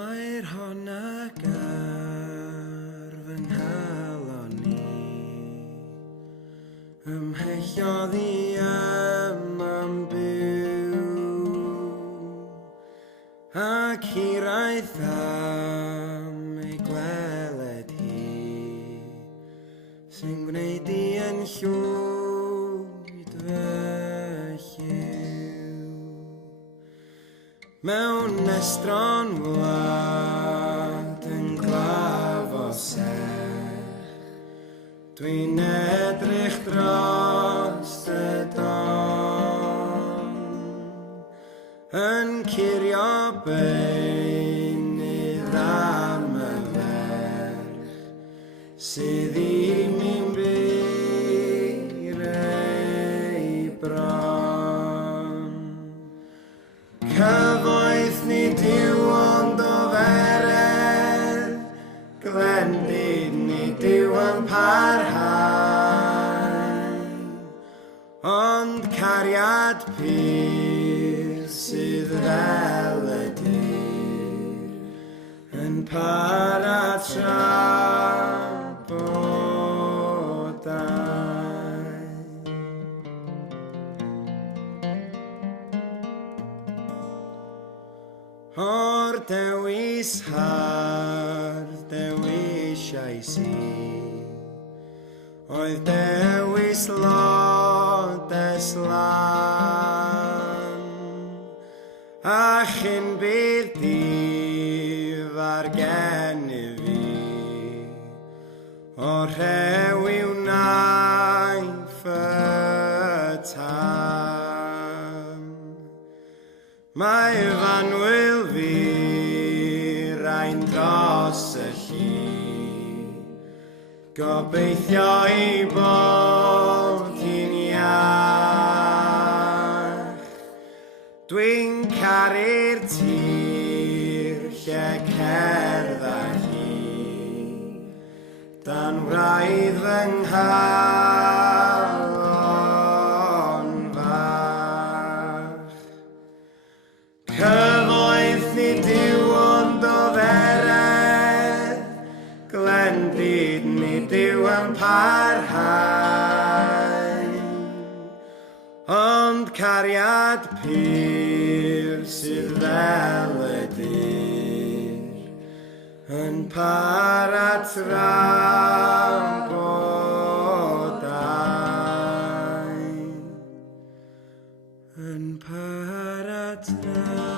Mae'r hon ag ar fy nghalon ni ymheilliodd i am byw ac hiraeth am ei gweled hi sy'n gwneud i yn llwyd fy lliw mewn estron wlad yn glaf o sech dwi'n edrych dros y don yn curio beunydd am y ferch sydd i mi'n byr ei bron cyfoeth nid yw ond o fered glendid nid yw yn parhau ond cariad pur sydd fel y dyr yn para tra bodau. O'r dewis hardd dewisais I oedd dewis lot eslan a chyn bydd dif ar gennyf I o rhew naif y tan mae fanwyl fi rhain dros y llu gobeithio I bod hi'n iach dwi'n caru'r tir lle cerdda hi dan wraidd fy nghalon fach cyfoeth nid yw ond o fered glendid nid yw yn parhau ond cariad pur sydd fel y dyr yn para tra bodau yn para tra